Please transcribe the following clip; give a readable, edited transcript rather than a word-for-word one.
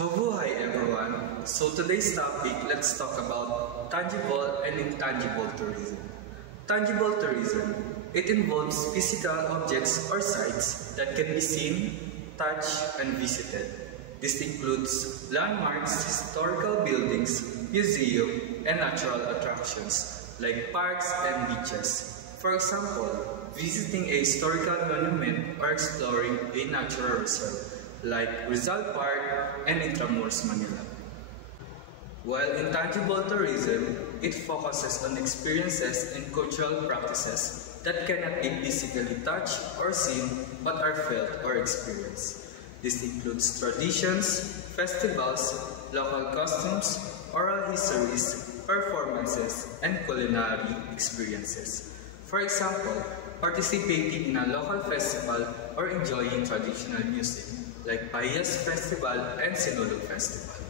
Mabuhay everyone! So today's topic, let's talk about tangible and intangible tourism. Tangible tourism, it involves physical objects or sites that can be seen, touched, and visited. This includes landmarks, historical buildings, museums, and natural attractions like parks and beaches. For example, visiting a historical monument or exploring a natural reserve like Rizal Park and Intramuros, Manila. While intangible tourism, it focuses on experiences and cultural practices that cannot be physically touched or seen but are felt or experienced. This includes traditions, festivals, local customs, oral histories, performances, and culinary experiences. For example, participating in a local festival or enjoying traditional music like Payas Festival and Sinulog Festival.